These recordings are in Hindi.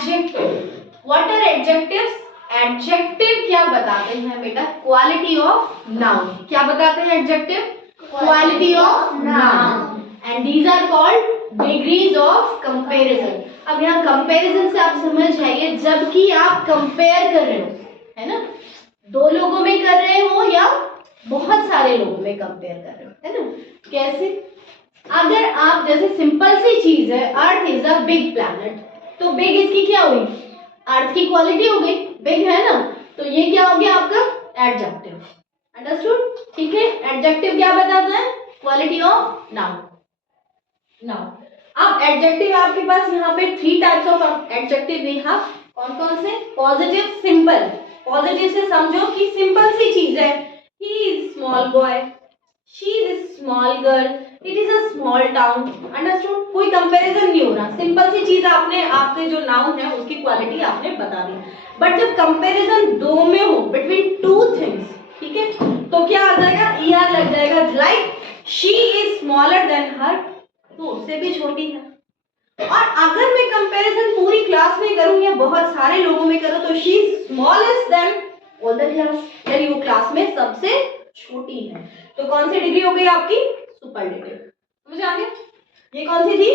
Adjective. What are adjectives? Adjective क्या बताते हैं बेटा? Quality of noun. क्या बताते हैं adjective? Quality of noun. And these are called degrees of comparison. अब यहाँ कंपैरिजन से आप समझ जाइए, जबकि आप कंपेयर कर रहे हो, है ना, दो लोगों में कर रहे हो या बहुत सारे लोगों में कंपेयर कर रहे हो, है ना। कैसे? अगर आप, जैसे सिंपल सी चीज है, earth is a big planet, तो बिग इसकी क्या हुई? अर्थ की क्वालिटी हो गई, बिग है ना, तो ये क्या हो गया आपका? एडजेक्टिव। अंडरस्टूड? ठीक है। एडजेक्टिव क्या बताता है? Quality of noun. नाउ अब एडजेक्टिव आपके पास यहाँ पे 3 types of adjective we have. कौन कौन से? Positive, simple. पॉजिटिव से समझो कि सिंपल सी चीज है, he is small boy, she is small girl, it is a small town. Understood? कोई कंपैरिजन नहीं हो रहा, सिंपल सी चीज आपने, आपके जो नाउन है उसकी क्वालिटी आपने बता दी। बट जब कंपैरिजन दो में हो, बिटवीन टू थिंग्स, ठीक है, तो क्या आ जाएगा? ईआर लग जाएगा। Like she is smaller than her, तो उससे भी छोटी है। और अगर मैं कंपैरिजन पूरी क्लास में करूं या बहुत सारे लोगों में करूं, तो she is smallest than all the class, यानी वो क्लास में सबसे छोटी है। तो कौन सी डिग्री हो गई आपकी? सुपरलेटिव। समझ आ गया? ये कौन सी थी?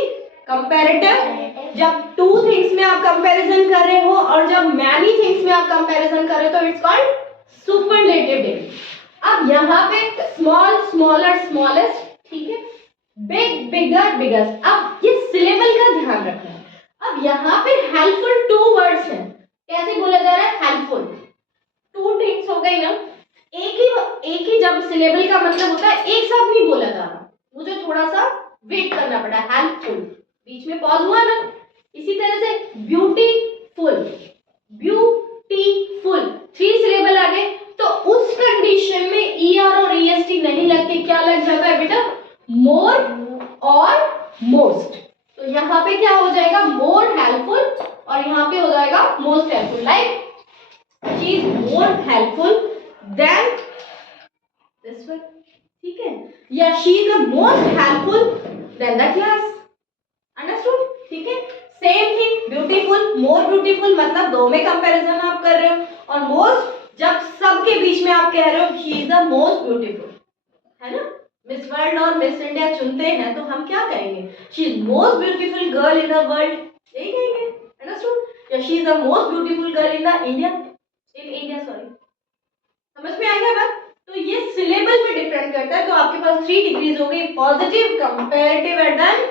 कंपैरेटिव। जब टू थिंग्स में आप कंपैरिजन कर रहे हो और जब मैनी थिंग्स में आप कंपैरिजन कर रहे हो, तो इट्स कॉल्ड सुपरलेटिव डिग्री। अब यहाँ पे स्मॉल, स्मॉलर, स्मॉलेस्ट, ठीक है, बिग, बिगर, बिगेस्ट। अब ये सिलेबल का ध्यान रखना है। अब यहाँ पे हेल्पफुल 2 वर्ड्स हैं। कैसे बोला जा रहा है? हेल्पफुल। 2 थिंग्स हो गई ना, एक ही जब सिलेबल का मतलब होता है एक साथ नहीं बोला जा रहा, मुझे थोड़ा सा वेट करना पड़ा। हेल्पफुल, बीच में पॉज हुआ ना। इसी तरह से ब्यूटीफुल, ब्यूटीफुल, 3 सिलेबल आ गए, तो उस कंडीशन में ईआर और ईएसटी नहीं लग के क्या लग जाता है बेटा? मोर और मोस्ट। तो यहाँ पे क्या हो जाएगा? मोर हेल्पफुल, और यहाँ पे हो जाएगा most helpful. Like she is more helpful than this one, ठीक है, या she is the most helpful than the class. Understood? ठीक है। Same thing beautiful, more beautiful, मतलब दो में कंपैरिजन आप कर रहे हो, और मोस्ट जब सबके बीच में आप कह रहे हो she is the most beautiful, है ना। मिस वर्ल्ड और मिस इंडिया चुनते हैं तो हम क्या कहेंगे? She is most beautiful girl in the world, यही कहेंगे। अंडरस्टूड? या she is the most beautiful girl in the India, in India, sorry. समझ में आ गया बात? तो ये सिलेबल पे डिपेंड करता है। तो आपके पास 3 डिग्रीज हो गई, positive, comparative and then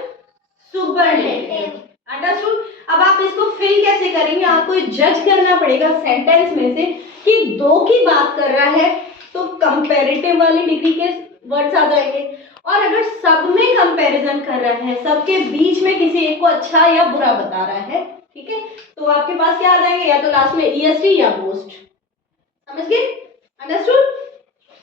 superlative. Understood? अब आप इसको फिल कैसे करेंगे? आपको जज करना पड़ेगा सेंटेंस में से कि दो की बात कर रहा है तो कंपैरेटिव वाली डिग्री के वर्ड्स आ जाएंगे, और अगर सब में कंपैरिजन कर रहा है, सबके बीच में किसी एक को अच्छा या बुरा बता रहा है, ठीक है, तो आपके पास क्या आ जाएंगे? या तो लास्ट में ईएसटी या मोस्ट। समझ गए? अंडरस्टूड?